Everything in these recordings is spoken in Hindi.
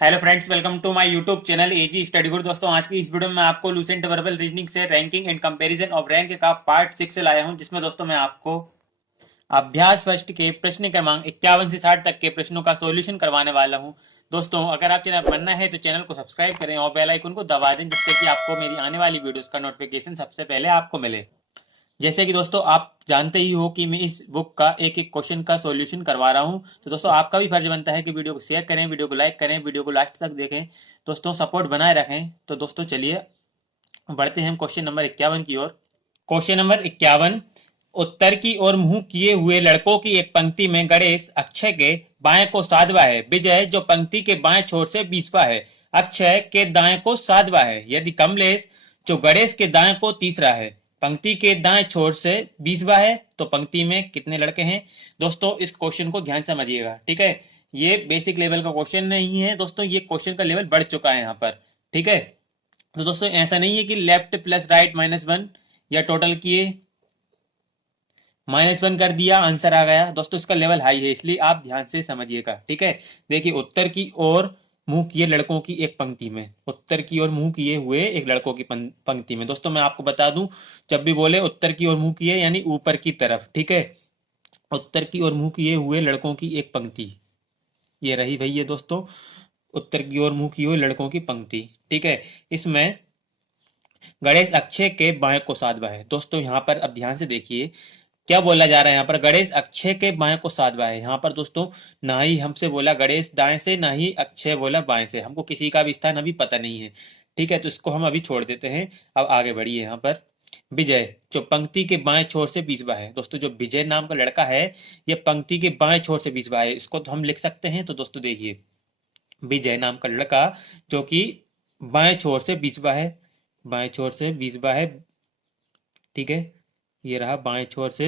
Hello friends, welcome to my YouTube channel AG study Guru. दोस्तों, आज की इस वीडियो में मैं आपको लूसेंट वर्बल रीजनिंग से ranking and comparison of rank का पार्ट 6 से लाया हूं, जिसमें दोस्तों मैं आपको अभ्यास फर्स्ट के प्रश्न क्रमांक 51 से 60 तक के प्रश्नों का सॉल्यूशन करवाने वाला हूं। दोस्तों, अगर आप चैनल पर नए हैं तो चैनल को सब्सक्राइब करें और बेल आइकन को दबा दें, जिससे कि आपको मेरी आने वाली वीडियोस का नोटिफिकेशन सबसे पहले आपको मिले। जैसे कि दोस्तों आप जानते ही हो कि मैं इस बुक का एक एक क्वेश्चन का सॉल्यूशन करवा रहा हूं, तो दोस्तों आपका भी फर्ज बनता है कि वीडियो को शेयर करें, वीडियो को लाइक करें, वीडियो को लास्ट तक देखें, दोस्तों सपोर्ट बनाए रखें। तो दोस्तों चलिए बढ़ते हैं क्वेश्चन नंबर 51 की ओर। Question number 51। उत्तर की ओर मुंह किए हुए लड़कों की एक पंक्ति में गणेश अक्षय के बाएं को साधवा है, विजय जो पंक्ति के बाएं छोर से 20वां है, अक्षय के दाएं को साधवा है, यदि कमलेश जो गणेश के दाएं को तीसरा है, पंक्ति के दाएं छोर से 20वां है, तो पंक्ति में कितने लड़के हैं। दोस्तों इस क्वेश्चन को ध्यान से समझिएगा, ठीक है। ये बेसिक लेवल का क्वेश्चन नहीं है दोस्तों, ये क्वेश्चन का लेवल बढ़ चुका है यहाँ पर, ठीक है। तो दोस्तों ऐसा नहीं है कि लेफ्ट प्लस राइट -1 या टोटल किए -1 कर दिया आंसर आ गया। दोस्तों इसका लेवल हाई है, इसलिए आप ध्यान से समझिएगा, ठीक है। देखिए, उत्तर की ओर मुंह किए लड़कों की एक पंक्ति में, उत्तर की ओर मुंह किए हुए एक लड़कों की पंक्ति में। दोस्तों मैं आपको बता दूं, जब भी बोले उत्तर की ओर मुंह किए यानी ऊपर की तरफ, ठीक है। उत्तर की ओर मुंह किए हुए लड़कों की एक पंक्ति, ये रही भाई, ये दोस्तों उत्तर की ओर मुंह किए हुए लड़कों की पंक्ति, ठीक है। इसमें गणेश अक्षय के बाएं को साधवा है। दोस्तों यहाँ पर अब ध्यान से देखिए क्या बोला जा रहा है। यहाँ पर गणेश अक्षय के बाएं को साधवा है। यहाँ पर दोस्तों ना ही हमसे बोला गणेश दाएं से, ना ही अक्षय बोला बाएं से, हमको किसी का भी स्थान अभी पता नहीं है, ठीक है। तो इसको हम अभी छोड़ देते हैं। अब आगे बढ़िए। यहाँ पर विजय जो पंक्ति के बाएं छोर से 20वां है। दोस्तों जो विजय नाम का लड़का है, ये पंक्ति के बाएं छोर से 20वां है, इसको तो हम लिख सकते हैं। तो दोस्तों देखिए, विजय नाम का लड़का जो कि बाएं छोर से 20वां है, बाएं छोर से 20वां है, ठीक है। ये रहा बाएं छोर से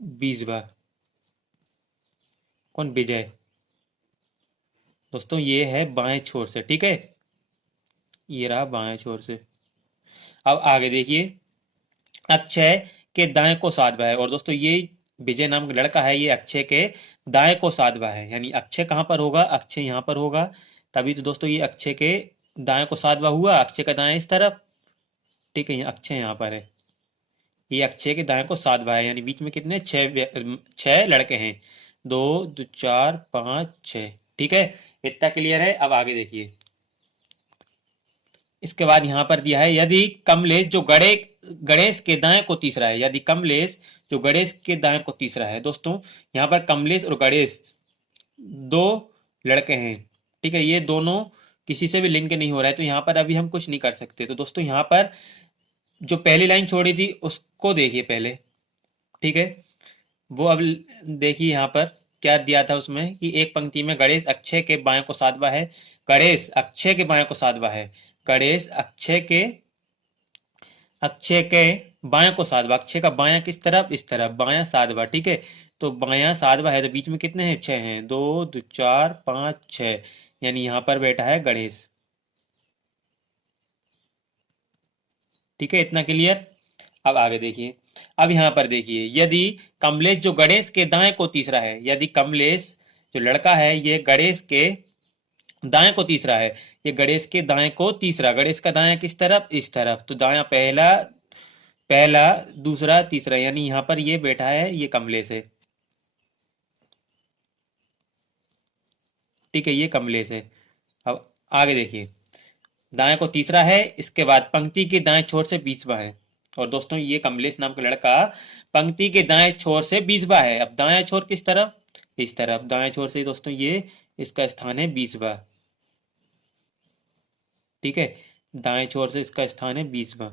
20वां, कौन, विजय। दोस्तों ये है बाएं छोर से, ठीक है, ये रहा बाएं छोर से। अब आगे देखिए, अक्षय के दाएं को साधवा है, और दोस्तों ये विजय नाम का लड़का है, ये अक्षय के दाएं को साधवा है, यानी अक्षय कहां पर होगा, अक्षय यहां पर होगा, तभी तो दोस्तों ये अक्षय के दाएं को साधवा हुआ, अक्षय का दाएं इस तरफ, ठीक है। ये अक्षय यहाँ पर है, ये अक्षय के दाएं को साधवा है, यानी बीच में कितने, छह लड़के हैं, 2 2 4 5 6, ठीक है। इतना क्लियर है। अब आगे देखिए, इसके बाद यहां पर दिया है, यदि कमलेश जो गणेश के दाएं को तीसरा है, यदि कमलेश जो गणेश के दाएं को तीसरा है। दोस्तों यहाँ पर कमलेश और गणेश दो लड़के हैं, ठीक है, ये दोनों किसी से भी लिंक नहीं हो रहा है, तो यहाँ पर अभी हम कुछ नहीं कर सकते। तो दोस्तों यहाँ पर जो पहली लाइन छोड़ी थी उसको देखिए पहले, ठीक है। वो अब देखिए यहाँ पर क्या दिया था उसमें, कि एक पंक्ति में गणेश अक्षय के बाएं को साधवा है, गणेश अक्षय के बाएं को साधवा है, गणेश अक्षय के बाएं को साधवा, अक्षय का बायां किस तरफ, इस तरफ, बायां साधवा, ठीक है। तो बायां साधवा है, तो बीच में कितने हैं, 6 हैं, 2 2 4 5 6, यानी यहाँ पर बैठा है गणेश, ठीक है। इतना क्लियर। अब आगे देखिए, अब यहां पर देखिए, यदि कमलेश जो गणेश के दाएं को तीसरा है, यदि कमलेश जो लड़का है ये गणेश के दाएं को तीसरा है, ये गणेश के दाएं को तीसरा, गणेश का दाएं किस तरफ, इस तरफ, तो दाया पहला, पहला दूसरा तीसरा, यानी यहां पर ये बैठा है, ये कमलेश है, ठीक है, ये कमलेश है। अब आगे देखिए, दाएं को तीसरा है, इसके बाद पंक्ति के दाएं छोर से 20वां है, और दोस्तों ये कमलेश नाम का लड़का पंक्ति के दाएं छोर से 20वां है। अब दाएं छोर किस तरफ, इस तरफ, दाएं छोर से दोस्तों ये इसका स्थान है 20वां, ठीक है, दाएं छोर से इसका स्थान है 20वां।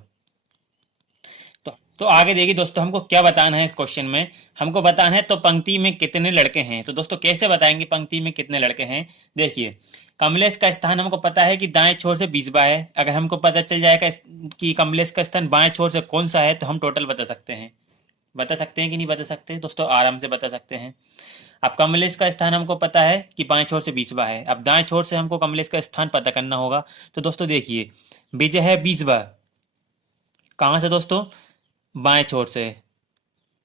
तो आगे देखिए दोस्तों, हमको क्या बताना है इस क्वेश्चन में, हमको बताना है तो पंक्ति में कितने लड़के हैं। तो दोस्तों कैसे बताएंगे पंक्ति में कितने लड़के हैं। देखिए, कमलेश का स्थान हमको पता है कि दाएं छोर से 20वां है, अगर हमको पता चल जाएगा कि कमलेश का स्थान बाएं छोर से कौन सा है, तो हम टोटल बता सकते हैं। बता सकते हैं कि नहीं बता सकते दोस्तों, आराम से बता सकते हैं। अब कमलेश का स्थान हमको पता है कि बाएं छोर से 20वां है, अब दाएं छोर से हमको कमलेश का स्थान पता करना होगा। तो दोस्तों देखिए, विजय है 20वां, कहां से दोस्तों, बाएं छोर से,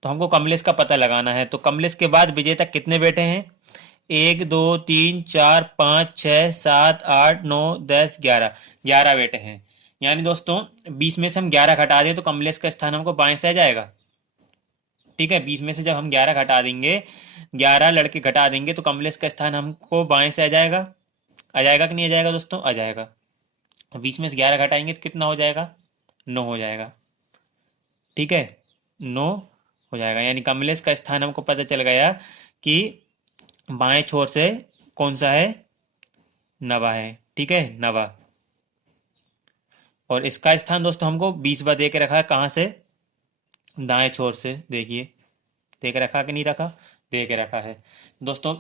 तो हमको कमलेश का पता लगाना है। तो कमलेश के बाद विजय तक कितने बेटे हैं, 1 2 3 4 5 6 7 8 9 10 11, 11 बेटे हैं। यानी दोस्तों 20 में से हम 11 घटा दें तो कमलेश का स्थान हमको बाएं से आ जाएगा। ठीक है, 20 में से जब हम 11 घटा देंगे, 11 लड़के घटा देंगे तो कमलेश का स्थान हमको बाएं से आ जाएगा। आ जाएगा कि नहीं आ जाएगा दोस्तों? आ जाएगा। 20 में से 11 घटाएंगे तो कितना हो जाएगा? 9 हो जाएगा। ठीक है, 9 हो जाएगा। यानी कमलेश का स्थान हमको पता चल गया कि बाएं छोर से कौन सा है? नवा है। ठीक है, नवा। और इसका स्थान दोस्तों हमको 20वां दे के रखा है। कहाँ से? दाएं छोर से। देखिए, दे के रखा कि नहीं रखा? दे के रखा है दोस्तों।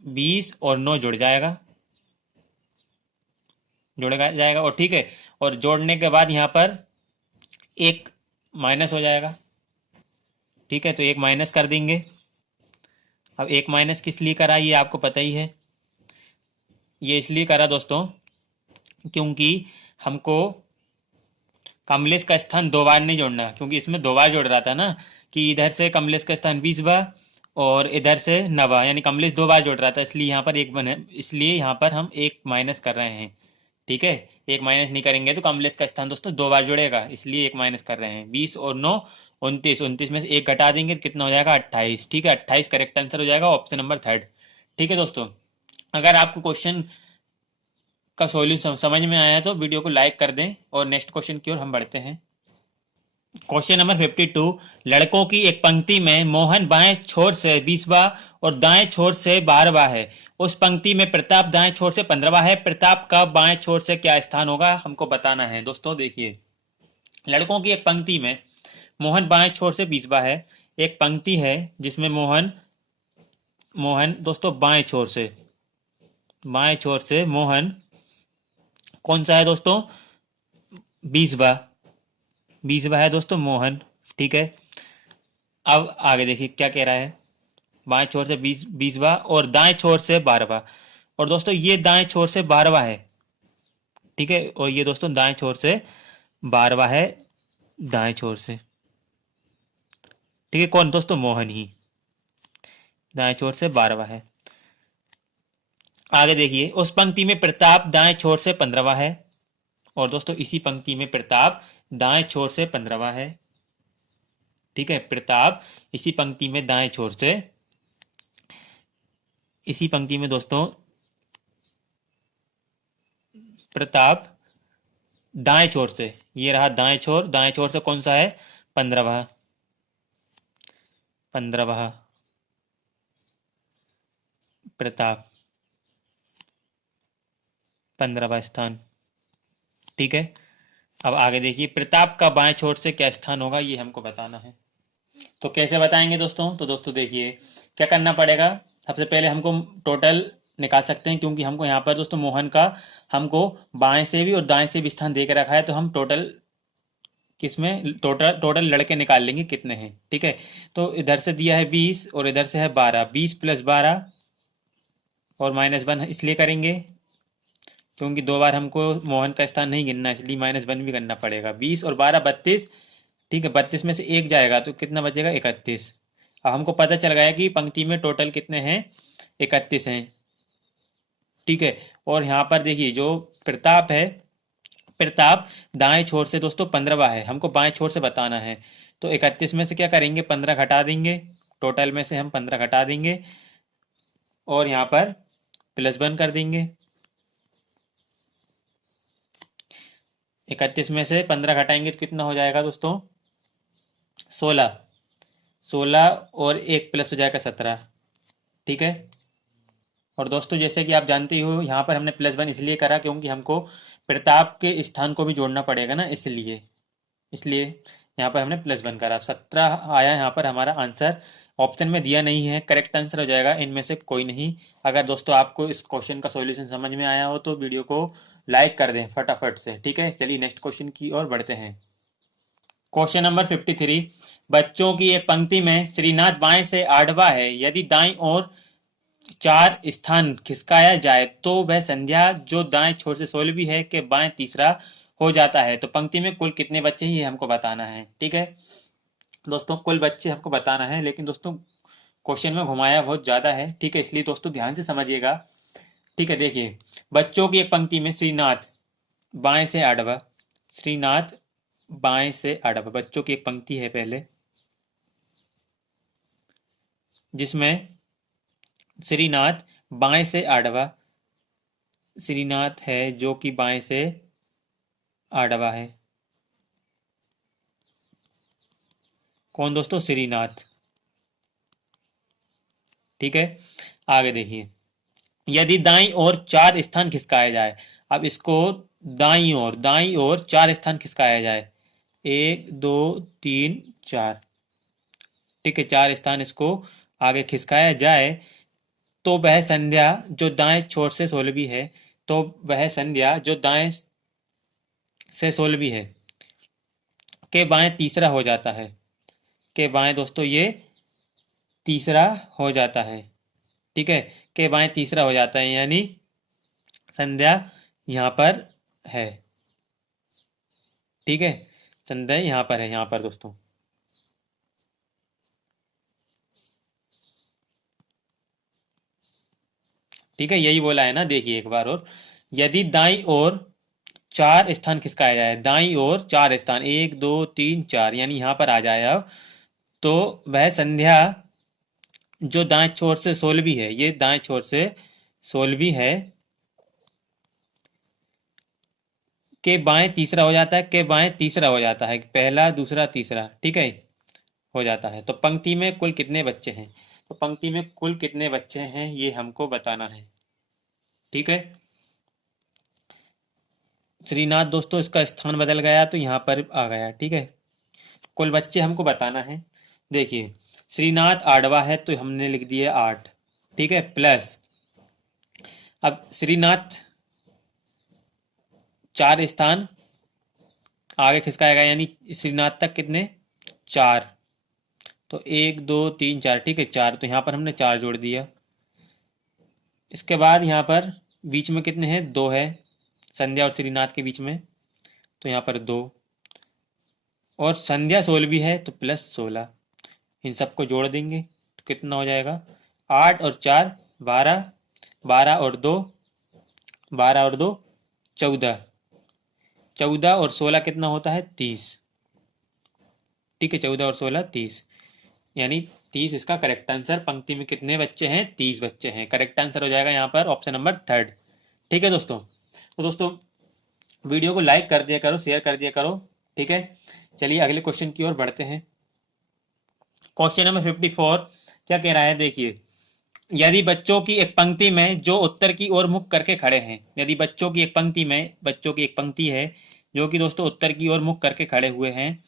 20 और 9 जुड़ जाएगा, जुड़ जाएगा। और ठीक है, और जोड़ने के बाद यहाँ पर एक माइनस हो जाएगा। ठीक है, तो एक माइनस कर देंगे। अब एक माइनस किस लिए करा ये आपको पता ही है। ये इसलिए करा दोस्तों क्योंकि हमको कमलेश का स्थान 2 बार नहीं जोड़ना, क्योंकि इसमें 2 बार जोड़ रहा था ना कि इधर से कमलेश का स्थान 20वां और इधर से नवा, यानी कमलेश 2 बार जोड़ रहा था। इसलिए यहाँ पर एक बने, इसलिए यहाँ पर हम एक माइनस कर रहे हैं। ठीक है, एक माइनस नहीं करेंगे तो कमलेश का स्थान दोस्तों 2 बार जुड़ेगा, इसलिए एक माइनस कर रहे हैं। 20 और 9 29, 29 में से एक घटा देंगे तो कितना हो जाएगा? 28। ठीक है, 28 करेक्ट आंसर हो जाएगा, ऑप्शन नंबर 3। ठीक है दोस्तों, अगर आपको क्वेश्चन का सॉल्यूशन समझ में आया तो वीडियो को लाइक कर दें और नेक्स्ट क्वेश्चन की ओर हम बढ़ते हैं। क्वेश्चन नंबर 52, लड़कों की एक पंक्ति में मोहन बाएं छोर से 20वां और दाएं छोर से 12वां है। उस पंक्ति में प्रताप दाएं छोर से 15वां है। प्रताप का बाएं छोर से क्या स्थान होगा, हमको बताना है। दोस्तों देखिए, लड़कों की एक पंक्ति में मोहन बाएं छोर से 20वां है। एक पंक्ति है जिसमें मोहन दोस्तों बाएं छोर से मोहन कौन सा है दोस्तों? 20वां है दोस्तों मोहन। ठीक है, अब आगे देखिए क्या कह रहा है। बाएं छोर से 20वां और दाएं छोर से 12वां। और दोस्तों ये दाएं छोर से 12वां है। ठीक है, और ये दोस्तों दाएं छोर से 12वां है, दाएं छोर से। ठीक है, कौन दोस्तों? मोहन ही दाएं छोर से 12वां है। आगे देखिए, उस पंक्ति में प्रताप दाएं छोर से 15वां है। और दोस्तों इसी पंक्ति में प्रताप दाएं छोर से 15वां है। ठीक है, प्रताप इसी पंक्ति में दाएं छोर से, इसी पंक्ति में दोस्तों प्रताप दाएं छोर से, ये रहा दाएं छोर से कौन सा है? 15वां प्रताप 15वां स्थान। ठीक है, अब आगे देखिए, प्रताप का बाएं छोर से क्या स्थान होगा ये हमको बताना है। तो कैसे बताएंगे दोस्तों? तो दोस्तों देखिए क्या करना पड़ेगा। सबसे पहले हमको टोटल निकाल सकते हैं, क्योंकि हमको यहाँ पर दोस्तों मोहन का हमको बाएं से भी और दाएं से भी स्थान दे के रखा है, तो हम टोटल किसमें टोटल लड़के निकाल लेंगे कितने हैं। ठीक है, तो इधर से दिया है 20 और इधर से है 12। 20 + 12 और -1 इसलिए करेंगे क्योंकि 2 बार हमको मोहन का स्थान नहीं गिनना, इसलिए -1 भी करना पड़ेगा। 20 और 12 32। ठीक है, 32 में से एक जाएगा तो कितना बचेगा? 31। अब हमको पता चल गया कि पंक्ति में टोटल कितने हैं? 31 हैं। ठीक है, और यहाँ पर देखिए जो प्रताप है, प्रताप दाएं छोर से दोस्तों 15वां है, हमको बाएं छोर से बताना है। तो 31 में से क्या करेंगे? 15 घटा देंगे। टोटल में से हम 15 घटा देंगे और यहाँ पर +1 कर देंगे। 31 में से 15 घटाएंगे तो कितना हो जाएगा दोस्तों? 16। 16 और 1 प्लस हो जाएगा 17। ठीक है, और दोस्तों जैसे कि आप जानते हो यहाँ पर हमने +1 इसलिए करा क्योंकि हमको प्रताप के स्थान को भी जोड़ना पड़ेगा ना, इसलिए यहाँ पर हमने +1 करा। 17 आया यहाँ पर हमारा आंसर। ऑप्शन में दिया नहीं है, करेक्ट आंसर हो जाएगा इनमें से कोई नहीं। अगर दोस्तों आपको इस क्वेश्चन का सॉल्यूशन समझ में आया हो तो वीडियो को लाइक कर दें फटाफट से। ठीक है, चलिए नेक्स्ट क्वेश्चन की ओर बढ़ते हैं। क्वेश्चन नंबर 53, बच्चों की एक पंक्ति में श्रीनाथ बाएं से 8वां है। यदि दाईं ओर 4 स्थान खिसकाया जाए तो वह संध्या जो दाएं छोर से 16वीं है के बाएं तीसरा हो जाता है। तो पंक्ति में कुल कितने बच्चे ही हमको बताना है। ठीक है दोस्तों, कुल बच्चे हमको बताना है, लेकिन दोस्तों क्वेश्चन में घुमाया बहुत ज्यादा है, ठीक है, इसलिए दोस्तों ध्यान से समझिएगा। ठीक है, देखिए, बच्चों की एक पंक्ति में श्रीनाथ बाएं से आडवा, श्रीनाथ बाएं से आडवा, बच्चों की एक पंक्ति है पहले, जिसमें श्रीनाथ बाएं से आडवा, श्रीनाथ है जो कि बाएं से आडवा है। कौन दोस्तों? श्रीनाथ। ठीक है, आगे देखिए, यदि दाईं ओर 4 स्थान खिसकाया जाए, अब इसको दाईं ओर 4 स्थान खिसकाया जाए, 1 2 3 4, ठीक है, 4 स्थान इसको आगे खिसकाया जाए, तो वह संध्या जो दाएं छोर से 16वीं है, तो वह संध्या जो दाएं से 16वीं है के बाएं तीसरा हो जाता है, के बाएं दोस्तों ये तीसरा हो जाता है, ठीक है, के बाएं तीसरा हो जाता है, यानी संध्या यहां पर है, ठीक है, संध्या यहां पर है, यहां पर दोस्तों। ठीक है, यही बोला है ना, देखिए एक बार और, यदि दाईं ओर 4 स्थान खिसकाया जाए, दाईं ओर 4 स्थान, 1 2 3 4, यानी यहां पर आ जाए अब, तो वह संध्या जो दाएं छोर से 16वीं है, ये दाएं छोर से 16वीं है, के बाएं तीसरा हो जाता है, के बाएं तीसरा हो जाता है, पहला दूसरा तीसरा, ठीक है, हो जाता है। तो पंक्ति में कुल कितने बच्चे हैं, तो पंक्ति में कुल कितने बच्चे हैं ये हमको बताना है, ठीक है। श्रीनाथ दोस्तों इसका स्थान बदल गया तो यहाँ पर आ गया, ठीक है, कुल बच्चे हमको बताना है। देखिए, श्रीनाथ आडवा है तो हमने लिख दिया 8, ठीक है, प्लस अब श्रीनाथ 4 स्थान आगे खिसकाएगा, यानी श्रीनाथ तक कितने 4, तो 1 2 3 4, ठीक है, 4, तो यहाँ पर हमने 4 जोड़ दिया। इसके बाद यहाँ पर बीच में कितने हैं, 2 है, संध्या और श्रीनाथ के बीच में, तो यहाँ पर 2, और संध्या 16वीं है तो +16, इन सबको जोड़ देंगे तो कितना हो जाएगा, 8 और 4 12, 12 और 2 12 और 2 14, 14 और 16 कितना होता है 30, ठीक है, 14 और 16 30, यानी 30 इसका करेक्ट आंसर। पंक्ति में कितने बच्चे हैं, 30 बच्चे हैं, करेक्ट आंसर हो जाएगा यहाँ पर ऑप्शन नंबर 3। ठीक है दोस्तों, तो दोस्तों वीडियो को लाइक कर दिया करो, शेयर कर दिया करो, ठीक है। चलिए अगले क्वेश्चन की ओर बढ़ते हैं। क्वेश्चन नंबर 54 क्या कह रहा है, देखिए, यदि बच्चों की एक पंक्ति में जो उत्तर की ओर मुख करके खड़े हैं, यदि बच्चों की एक पंक्ति में, बच्चों की एक पंक्ति है जो कि दोस्तों उत्तर की ओर मुख करके खड़े हुए हैं,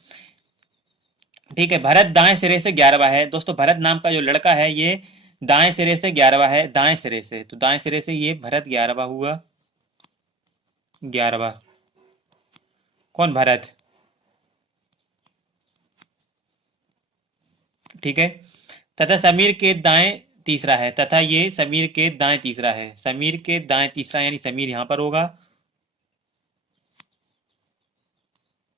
ठीक है, भरत दाएं सिरे से 11वां है, दोस्तों भरत नाम का जो लड़का है ये दाएं सिरे से 11वां है, दाएं सिरे से, तो दाएं सिरे से ये भरत 11वां हुआ, 11वां, कौन, भरत, ठीक है, तथा समीर के दाएं तीसरा है, तथा ये समीर के दाएं तीसरा है, समीर के दाएं तीसरा, यानी समीर यहां पर होगा,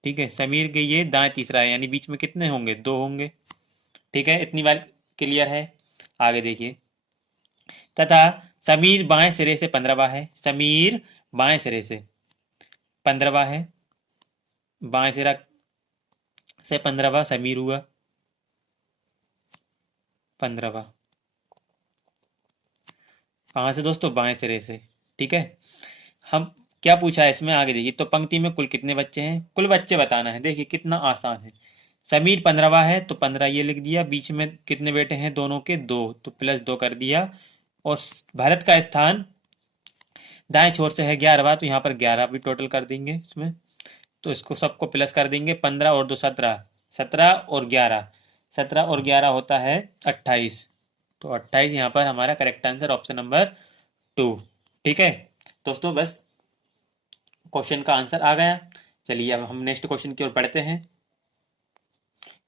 ठीक है, समीर के ये दाएं तीसरा है, यानी बीच में कितने होंगे, 2 होंगे, ठीक है, इतनी बार क्लियर है। आगे देखिए, तथा समीर बाएं सिरे से 15वां है, समीर बाएं सिरे से 15वां है, बाएं सिरा से 15वां समीर हुआ 15वां, कहां से दोस्तों, बाएं सिरे से, ठीक है। हम क्या पूछा है इसमें, आगे देखिए, तो पंक्ति में कुल कितने बच्चे हैं, कुल बच्चे बताना है, देखिए कितना आसान है। समीर 15वां है तो 15 ये लिख दिया, बीच में कितने बेटे हैं दोनों के, 2, तो +2 कर दिया, और भरत का स्थान दाएं छोर से है 11वां, तो यहाँ पर 11 भी टोटल कर देंगे इसमें, तो इसको सबको प्लस कर देंगे, 15 और 2 17, 17 और 11, 17 और 11 होता है 28, तो 28 यहाँ पर हमारा करेक्ट आंसर ऑप्शन नंबर 2, ठीक है दोस्तों। बस क्वेश्चन का आंसर आ गया। चलिए अब हम नेक्स्ट क्वेश्चन की ओर बढ़ते हैं।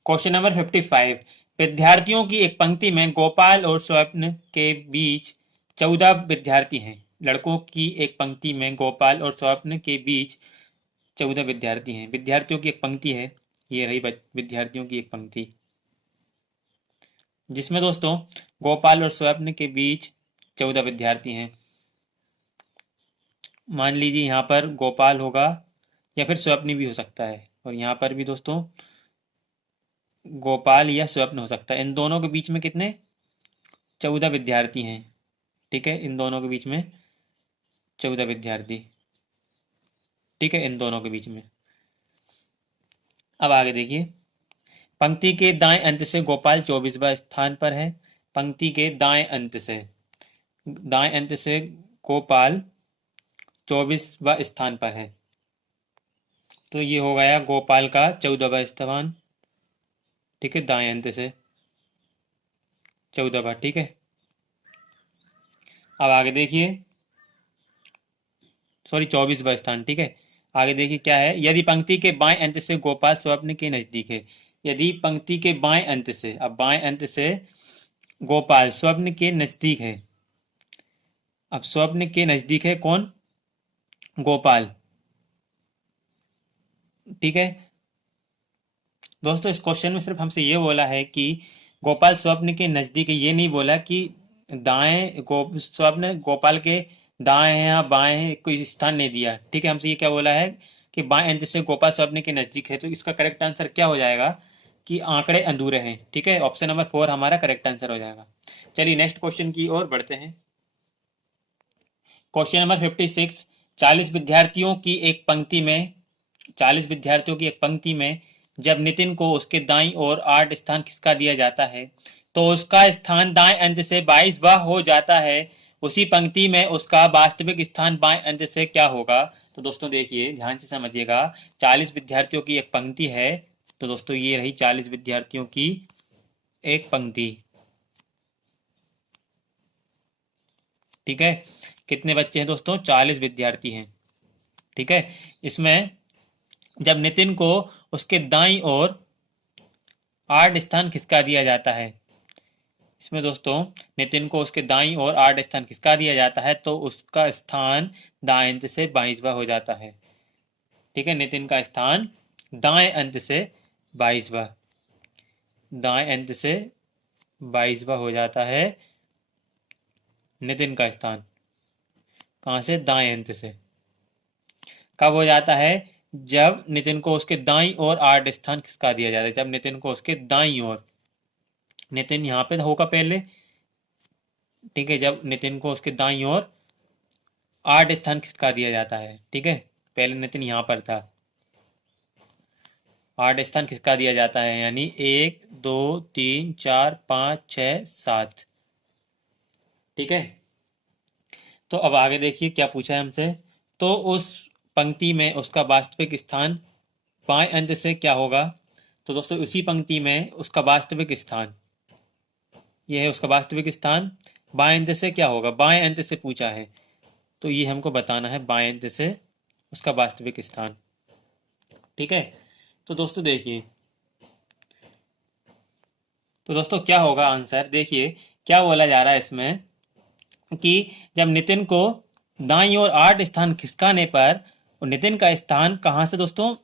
क्वेश्चन नंबर 55, विद्यार्थियों की एक पंक्ति में गोपाल और स्वप्न के बीच 14 विद्यार्थी हैं, लड़कों की एक पंक्ति में गोपाल और स्वप्न के बीच 14 विद्यार्थी हैं, विद्यार्थियों की एक पंक्ति है, ये रही विद्यार्थियों की एक पंक्ति, जिसमें दोस्तों गोपाल और स्वप्न के बीच 14 विद्यार्थी हैं। मान लीजिए यहाँ पर गोपाल होगा या फिर स्वप्न भी हो सकता है, और यहाँ पर भी दोस्तों गोपाल या स्वप्न हो सकता है। इन दोनों के बीच में कितने 14 विद्यार्थी हैं। ठीक है, इन दोनों के बीच में 14 विद्यार्थी। ठीक है, इन दोनों के बीच में। अब आगे देखिए, पंक्ति के दाएं अंत से गोपाल 24वां स्थान पर है। पंक्ति के दाएं अंत से गोपाल 24वां स्थान पर है। तो ये हो गया गोपाल का 14वां स्थान। ठीक है, दाएं अंत से 14वां। ठीक है, अब आगे देखिए, सॉरी 24वां स्थान। ठीक है, आगे देखिए क्या है। यदि पंक्ति के बाएं अंत से गोपाल स्वप्न के नजदीक है। यदि पंक्ति के बाएं अंत से, अब बाएं अंत से गोपाल स्वप्न के नजदीक है। अब स्वप्न के नजदीक है कौन? गोपाल। ठीक है दोस्तों, इस क्वेश्चन में सिर्फ हमसे ये बोला है कि गोपाल स्वप्न के नजदीक है, ये नहीं बोला कि स्वप्न गोपाल के दाएं है या बाएं है, कोई स्थान नहीं दिया। ठीक है, हमसे ये क्या बोला है कि बाएं अंत से गोपाल स्वप्न के नजदीक है। तो इसका करेक्ट आंसर क्या हो जाएगा कि आंकड़े अधूरे हैं। ठीक है, ऑप्शन नंबर 4 हमारा करेक्ट आंसर हो जाएगा। चलिए नेक्स्ट क्वेश्चन की ओर बढ़ते हैं। क्वेश्चन नंबर 56, 40 विद्यार्थियों की एक पंक्ति में जब नितिन को उसके दाईं ओर 8 स्थान खिसका दिया जाता है तो उसका स्थान दाएं अंत से 22वां हो जाता है। उसी पंक्ति में उसका वास्तविक स्थान बाएं अंत से क्या होगा? तो दोस्तों देखिए, ध्यान से समझिएगा। 40 विद्यार्थियों की एक पंक्ति है। तो दोस्तों ये रही 40 विद्यार्थियों की एक पंक्ति। ठीक है, कितने बच्चे हैं दोस्तों? 40 विद्यार्थी हैं। ठीक है, इसमें जब नितिन को उसके दाईं ओर 8 स्थान खिसका दिया जाता है, इसमें दोस्तों नितिन को उसके दाईं ओर 8 स्थान खिसका दिया जाता है तो उसका स्थान दाएं अंत से 22वां हो जाता है। ठीक है, नितिन का स्थान दाएं अंत से 22वां हो जाता है। नितिन का स्थान कहां से? दाएं अंत से। कब हो जाता है? जब नितिन को उसके दाईं ओर 8 स्थान खिसका दिया जाता है। जब नितिन को उसके दाईं ओर, नितिन यहाँ पे होगा पहले। ठीक है, जब नितिन को उसके दाईं ओर 8 स्थान खिसका दिया जाता है। ठीक है, पहले नितिन यहाँ पर था, 8 स्थान खिसका दिया जाता है, यानी 1 2 3 4 5 6 7। ठीक है, तो अब आगे देखिए क्या पूछा है हमसे। तो उस पंक्ति में उसका वास्तविक स्थान बाएं अंत से क्या होगा? तो दोस्तों उसी पंक्ति में उसका वास्तविक स्थान, यह है उसका वास्तविक स्थान, बाएं अंत से क्या होगा? बाएं अंत से पूछा है, तो ये हमको बताना है बाएं अंत से उसका वास्तविक स्थान। ठीक है, तो दोस्तों देखिए, तो दोस्तों क्या होगा आंसर? देखिए क्या बोला जा रहा है इसमें कि जब नितिन को दाईं ओर 8 स्थान खिसकाने पर नितिन का स्थान कहां से दोस्तों?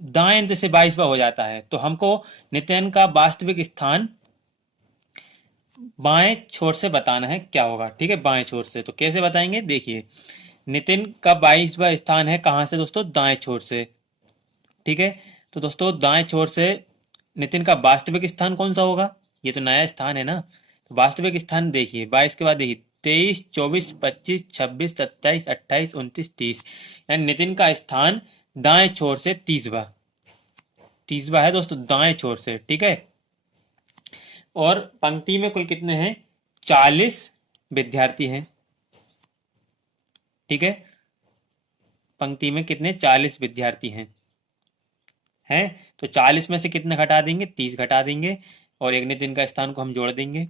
दाएं अंत से 22वां हो जाता है। तो हमको नितिन का वास्तविक स्थान बाएं छोर से बताना है क्या होगा। ठीक है, बाएं छोर से। तो कैसे बताएंगे? देखिए, नितिन का 22वां स्थान है कहां से दोस्तों? दाएं छोर से। ठीक है, तो दोस्तों दाएं छोर से नितिन का वास्तविक स्थान कौन सा होगा? ये तो नया स्थान है ना। तो वास्तविक स्थान देखिए, 22 के बाद देखिए 23 24 25 26 27 28 29 30, यानी नितिन का स्थान दाएं छोर से 30वां है दोस्तों, दाएं छोर से। ठीक है, और पंक्ति में कुल कितने हैं? 40 विद्यार्थी हैं। ठीक है, पंक्ति में कितने? 40 विद्यार्थी हैं। तो 40 में से कितने घटा देंगे? 30 घटा देंगे, और एक नितिन का स्थान को हम जोड़ देंगे।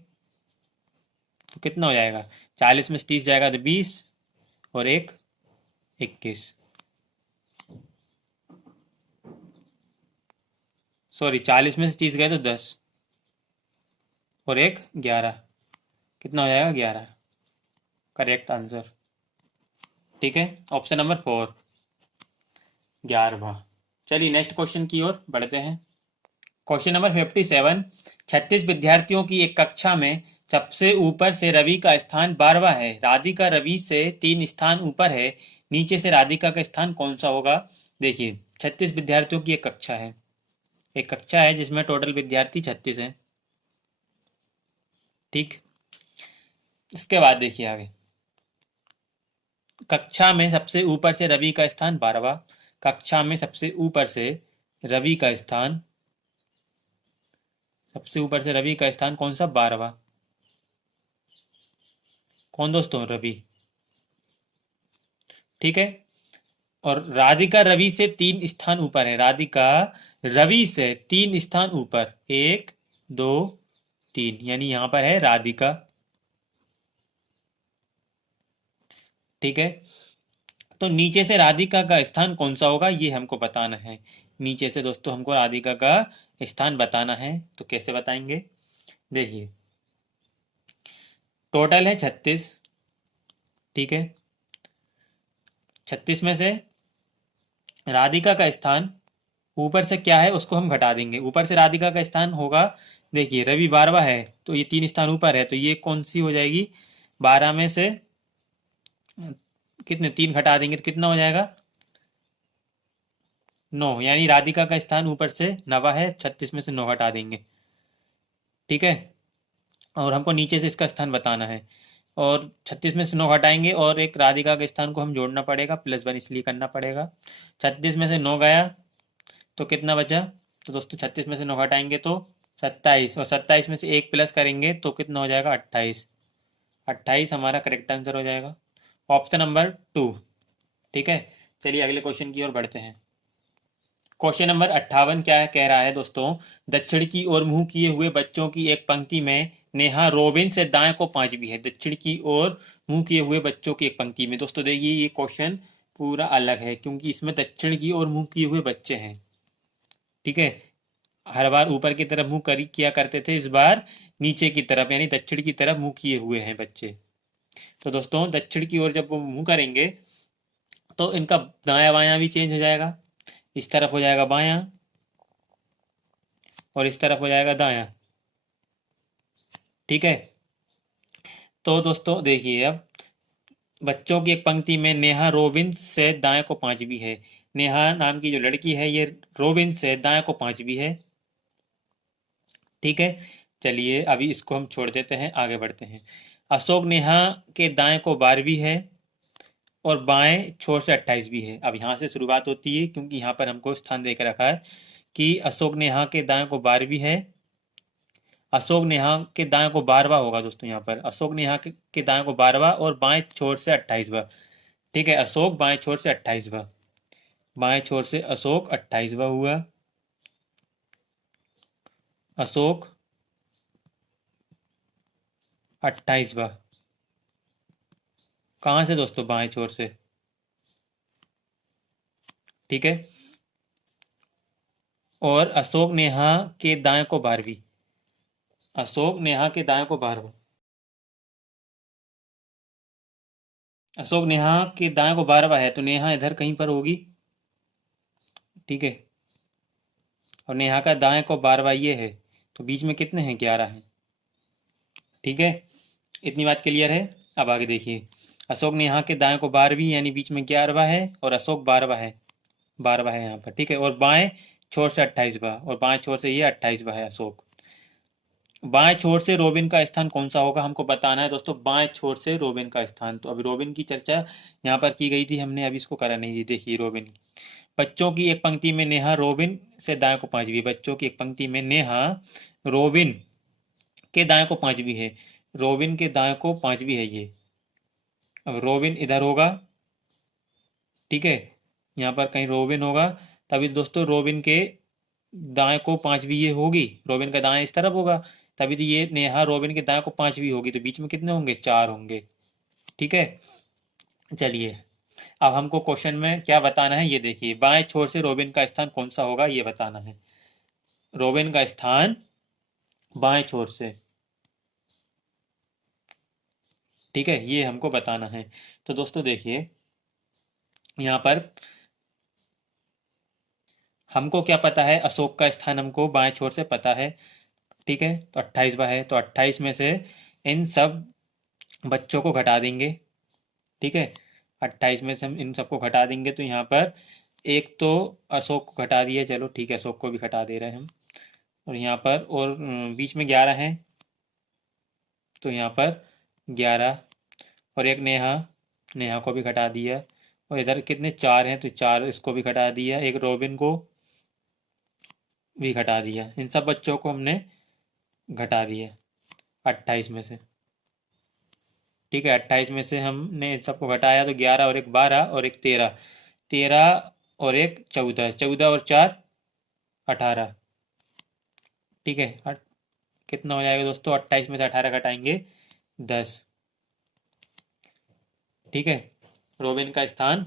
तो कितना हो जाएगा? 40 में से 30 जाएगा तो 20, और एक 21, सॉरी 40 में से 30 गए तो 10, और एक 11, कितना हो जाएगा? 11, करेक्ट आंसर। ठीक है, ऑप्शन नंबर 4, 11वां। चलिए नेक्स्ट क्वेश्चन की ओर बढ़ते हैं। Question number 57। 36 विद्यार्थियों की एक कक्षा में सबसे ऊपर से रवि का स्थान 12वां है। राधिका रवि से 3 स्थान ऊपर है। नीचे से राधिका का स्थान कौन सा होगा? देखिए, 36 विद्यार्थियों की एक कक्षा है। एक कक्षा है जिसमें टोटल विद्यार्थी 36 हैं। ठीक, इसके बाद देखिए आगे। कक्षा में सबसे ऊपर से रवि का स्थान 12वां। कक्षा में सबसे ऊपर से रवि का स्थान, सबसे ऊपर से रवि का स्थान कौन सा? 12वां। कौन दोस्तों? रवि। ठीक है। और राधिका रवि से 3 स्थान ऊपर है। राधिका रवि से 3 स्थान ऊपर, 1 2 3, यानी यहां पर है राधिका। ठीक है। तो नीचे से राधिका का स्थान कौन सा होगा, ये हमको बताना है। नीचे से दोस्तों हमको राधिका का स्थान बताना है। तो कैसे बताएंगे? देखिए, टोटल है 36। ठीक है। 36 में से राधिका का स्थान ऊपर से क्या है उसको हम घटा देंगे। ऊपर से राधिका का स्थान होगा, देखिए रवि 12वां है तो ये 3 स्थान ऊपर है, तो ये कौन सी हो जाएगी? 12 में से कितने 3 घटा देंगे तो कितना हो जाएगा? 9, यानी राधिका का स्थान ऊपर से 9वां है। 36 में से 9 घटा देंगे। ठीक है। और हमको नीचे से इसका स्थान बताना है। और 36 में से 9 घटाएंगे और एक राधिका के स्थान को हम जोड़ना पड़ेगा, +1 इसलिए करना पड़ेगा। 36 में से 9 गया तो कितना बचा? तो दोस्तों 36 में से 9 घटाएंगे तो 27, और 27 में से 1 प्लस करेंगे तो कितना हो जाएगा? 28। 28 हमारा करेक्ट आंसर हो जाएगा, ऑप्शन नंबर 2। ठीक है। चलिए अगले क्वेश्चन की ओर बढ़ते हैं। क्वेश्चन नंबर 58 क्या कह रहा है दोस्तों? दक्षिण की ओर मुंह किए हुए बच्चों की एक पंक्ति में नेहा रोबिन से दाएं को 5वीं है। दक्षिण की ओर मुंह किए हुए बच्चों की एक पंक्ति में, दोस्तों देखिए ये क्वेश्चन पूरा अलग है क्योंकि इसमें दक्षिण की ओर मुंह किए हुए बच्चे हैं। ठीक है। हर बार ऊपर की तरफ मुंह किया करते थे, इस बार नीचे की तरफ यानी दक्षिण की तरफ मुंह किए हुए हैं बच्चे। तो दोस्तों दक्षिण की ओर जब वो मुंह करेंगे तो इनका दाया बायां भी चेंज हो जाएगा। इस तरफ हो जाएगा बायां और इस तरफ हो जाएगा दायां। ठीक है। तो दोस्तों देखिए, अब बच्चों की एक पंक्ति में नेहा रोबिन से दाएं को 5वीं है। नेहा नाम की जो लड़की है ये रोबिन से दाएं को 5वीं है। ठीक है। चलिए अभी इसको हम छोड़ देते हैं, आगे बढ़ते हैं। अशोक नेहा के दाएं को 12वीं है और बाएं छोर से 28वीं है। अब यहाँ से शुरुआत होती है क्योंकि यहाँ पर हमको स्थान देकर रखा है कि अशोक नेहा के दाएं को 12वीं है। अशोक नेहा के दाएं को 12वां होगा दोस्तों। यहाँ पर अशोक नेहा के दाएं को 12वां और बाएं छोर से 28वां। ठीक है। अशोक बाएं छोर से 28वां, बाएं छोर से अशोक 28वां हुआ। अशोक 28वां कहाँ से दोस्तों? बाएं छोर से। ठीक है। और अशोक नेहा के दाएं को 12वीं। अशोक नेहा के दाएं को 12वां। अशोक नेहा के दाएं को 12वां है तो नेहा इधर कहीं पर होगी। ठीक है। और नेहा का दाएं को 12वां ये है तो बीच में कितने हैं? 11 हैं। ठीक है। इतनी बात क्लियर है। अब आगे देखिए, अशोक नेहा के दाएं को 12वीं यानी बीच में 11वां है और अशोक 12वां है। 12वां है यहाँ पर। ठीक है। और बाएं छोर से 28वां और बाएं छोर से ये 28वां है अशोक। बाएं छोर से रोबिन का स्थान कौन सा होगा हमको बताना है दोस्तों। बाएं छोर से रोबिन का स्थान, तो अभी रोबिन की चर्चा यहाँ पर की गई थी, हमने अभी इसको करा नहीं थी। देखिए रोबिन की बच्चों की एक पंक्ति में नेहा रोबिन से दाएं को 5वीं। बच्चों की एक पंक्ति में नेहा रोबिन के दाएं को 5वीं है। रोबिन के दाएं को 5वीं है ये। अब रोबिन इधर होगा। ठीक है। यहाँ पर कहीं रोबिन होगा, तभी दोस्तों रोबिन के दाएं को 5वीं ये होगी। रोबिन का दाएं इस तरफ होगा, तभी तो ये नेहा रोबिन के दाएं को 5वीं होगी। तो बीच में कितने होंगे? 4 होंगे। ठीक है। चलिए अब हमको क्वेश्चन में क्या बताना है ये देखिए। बाएं छोर से रोबिन का स्थान कौन सा होगा ये बताना है। रोबिन का स्थान बाएं छोर से। ठीक है, ये हमको बताना है। तो दोस्तों देखिए यहाँ पर हमको क्या पता है, अशोक का स्थान हमको बाएं छोर से पता है, ठीक है, तो 28वां है, तो 28 में से इन सब बच्चों को घटा देंगे, ठीक है, 28 में से हम इन सबको घटा देंगे, तो यहाँ पर एक तो अशोक को घटा दिया, चलो ठीक है, अशोक को भी घटा दे रहे हैं हम, और यहाँ पर और बीच में 11 है, तो यहाँ पर 11, और एक नेहा, नेहा को भी घटा दिया, और इधर कितने 4 हैं, तो 4 इसको भी घटा दिया, एक रोबिन को भी घटा दिया, इन सब बच्चों को हमने घटा दिया 28 में से, ठीक है, 28 में से हमने इन सबको घटाया, तो 11 और एक 12 और एक 13, 13 और एक 14, 14 और 4 18, ठीक है, कितना हो जाएगा दोस्तों, 28 में से 18 घटाएंगे 10, ठीक है, रोबिन का स्थान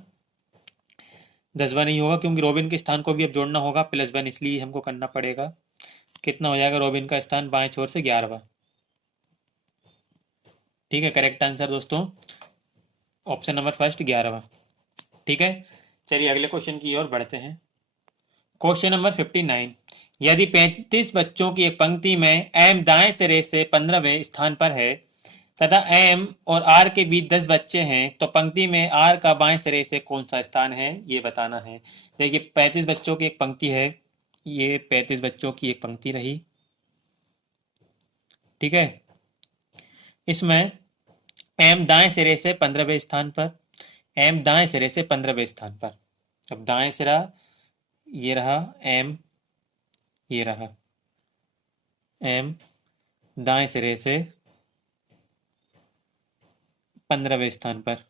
10वां नहीं होगा, क्योंकि रोबिन के स्थान को भी अब जोड़ना होगा, +1 इसलिए हमको करना पड़ेगा, कितना हो जाएगा रोबिन का स्थान बाएं छोर से 11वां, ठीक है, करेक्ट आंसर दोस्तों ऑप्शन नंबर फर्स्ट 11वां, ठीक है। चलिए अगले क्वेश्चन की ओर बढ़ते हैं। क्वेश्चन नंबर 59, यदि 35 बच्चों की एक पंक्ति में एम दाएं सिरे से 15वें स्थान पर है तथा एम और आर के बीच 10 बच्चे हैं, तो पंक्ति में आर का बाएं सिरे से कौन सा स्थान है, ये बताना है। देखिए 35 बच्चों की एक पंक्ति है, ये 35 बच्चों की एक पंक्ति रही, ठीक है, इसमें एम दाएं सिरे से 15वें स्थान पर, एम दाएं सिरे से 15वें स्थान पर, अब दाएं सिरा ये रहा एम, ये रहा एम दाएं सिरे से 15वें स्थान पर,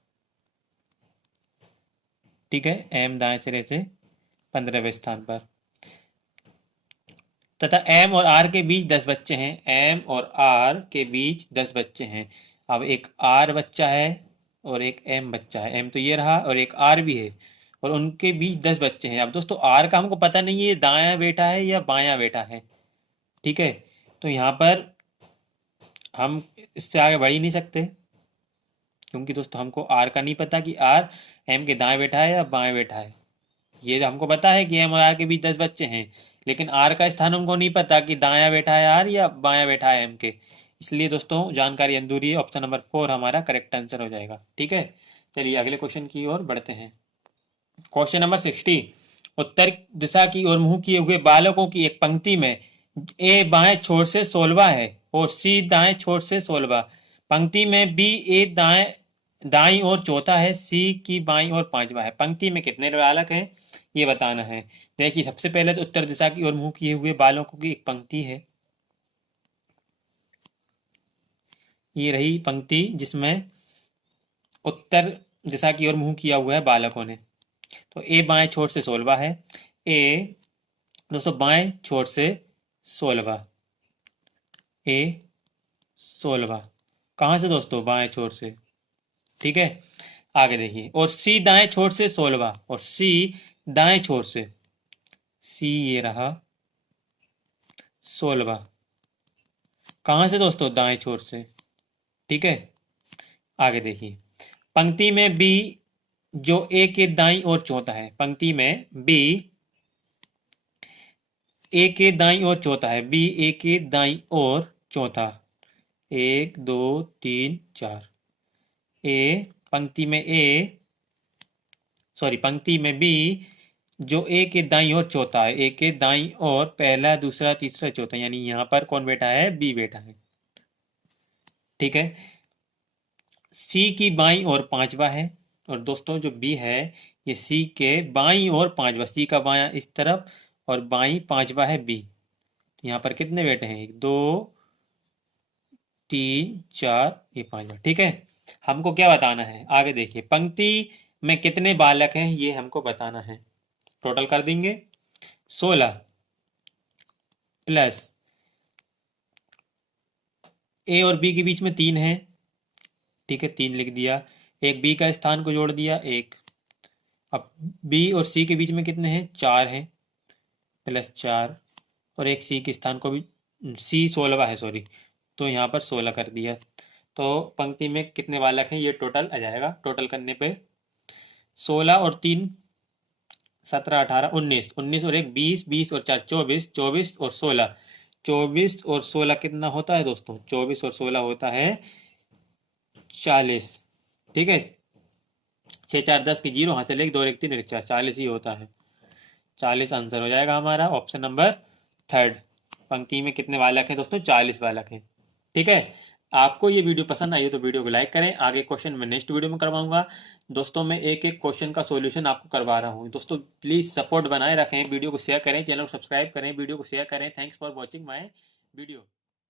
ठीक है, एम दाएं सिरे से 15वें स्थान पर, तथा एम और आर के बीच 10 बच्चे हैं, एम और आर के बीच 10 बच्चे हैं। अब एक आर बच्चा है और एक एम बच्चा है, एम तो ये रहा और एक आर भी है, और उनके बीच 10 बच्चे हैं। अब दोस्तों आर का हमको पता नहीं है दायां बेटा है या बायां बेटा है, ठीक है, तो यहाँ पर हम इससे आगे बढ़ ही नहीं सकते, क्योंकि दोस्तों हमको आर का नहीं पता कि आर एम के दाएं बैठा है या बाएं बैठा है। ये हमको पता है कि एम और आर के बीच 10 बच्चे हैं, लेकिन आर का स्थान हमको नहीं पता कि दायां बैठा है आर या बायां बैठा है एम के, इसलिए दोस्तों जानकारी अधूरी है, ऑप्शन नंबर 4 हमारा करेक्ट आंसर हो जाएगा, ठीक है। चलिए अगले क्वेश्चन की ओर बढ़ते हैं। क्वेश्चन नंबर 60, उत्तर दिशा की ओर मुंह किए हुए बालकों की एक पंक्ति में ए बाएं छोर से 16वां है और सी दाएं छोर से 16वां, पंक्ति में बी ए दाईं ओर चौथा है, सी की बाईं ओर 5वां है, पंक्ति में कितने बालक हैं ये बताना है। देखिए सबसे पहले तो उत्तर दिशा की ओर मुंह किए हुए बालकों की एक पंक्ति है, ये रही पंक्ति जिसमें उत्तर दिशा की ओर मुंह किया हुआ है बालकों ने, तो ए बाएं छोर से 16वां है, ए दोस्तों बाएं छोर से 16वां, ए 16वां, कहां से दोस्तों बाएं छोर से, ठीक है, आगे देखिए, और सी दाएं छोर से 16वां, और सी दाएं छोर से, सी ये रहा 16वां, कहां से दोस्तों दाएं छोर से, ठीक है, आगे देखिए, पंक्ति में बी जो ए के दाईं ओर चौथा है, पंक्ति में बी ए के दाईं ओर चौथा है, बी ए के दाईं ओर चौथा, 1 2 3 4, ए पंक्ति में ए सॉरी पंक्ति में बी जो ए के दाईं ओर चौथा है, ए के दाईं ओर पहला दूसरा तीसरा चौथा, यानी यहां पर कौन बैठा है, बी बैठा है, ठीक है, सी की बाईं ओर 5वां है, और दोस्तों जो बी है ये सी के बाईं ओर 5वां, सी का बायां इस तरफ और बाईं 5वां है बी, यहाँ पर कितने बैठे हैं, 1 2 3 4 ये 5वां, ठीक है। हमको क्या बताना है, आगे देखिए, पंक्ति में कितने बालक हैं ये हमको बताना है, टोटल कर देंगे, 16 प्लस ए और बी के बीच में 3 है, ठीक है, 3 लिख दिया, एक बी का स्थान को जोड़ दिया 1, अब बी और सी के बीच में कितने हैं, 4 हैं, +4, और एक सी के स्थान को भी, सी 16वां है सॉरी, तो यहाँ पर 16 कर दिया, तो पंक्ति में कितने बालक हैं ये टोटल आ जाएगा, टोटल करने पे 16 और 3 17 18 19, 19 और 1 20, 20 और 4 24, 24 और 16, 24 और 16 कितना होता है दोस्तों? 24 और 16 होता है 40। ठीक है, 6 4 10 की 0, हाथ से 1 2 1 3 1 4, 40 ही होता है। 40 आंसर हो जाएगा हमारा ऑप्शन नंबर थर्ड। पंक्ति में कितने बालक हैं दोस्तों? 40 बालक हैं। ठीक है, आपको ये वीडियो पसंद आई है तो वीडियो को लाइक करें। आगे क्वेश्चन मैं नेक्स्ट वीडियो में करवाऊंगा दोस्तों। मैं एक एक क्वेश्चन का सॉल्यूशन आपको करवा रहा हूँ दोस्तों। प्लीज सपोर्ट बनाए रखें, वीडियो को शेयर करें, चैनल को सब्सक्राइब करें, वीडियो को शेयर करें। Thanks for watching my video.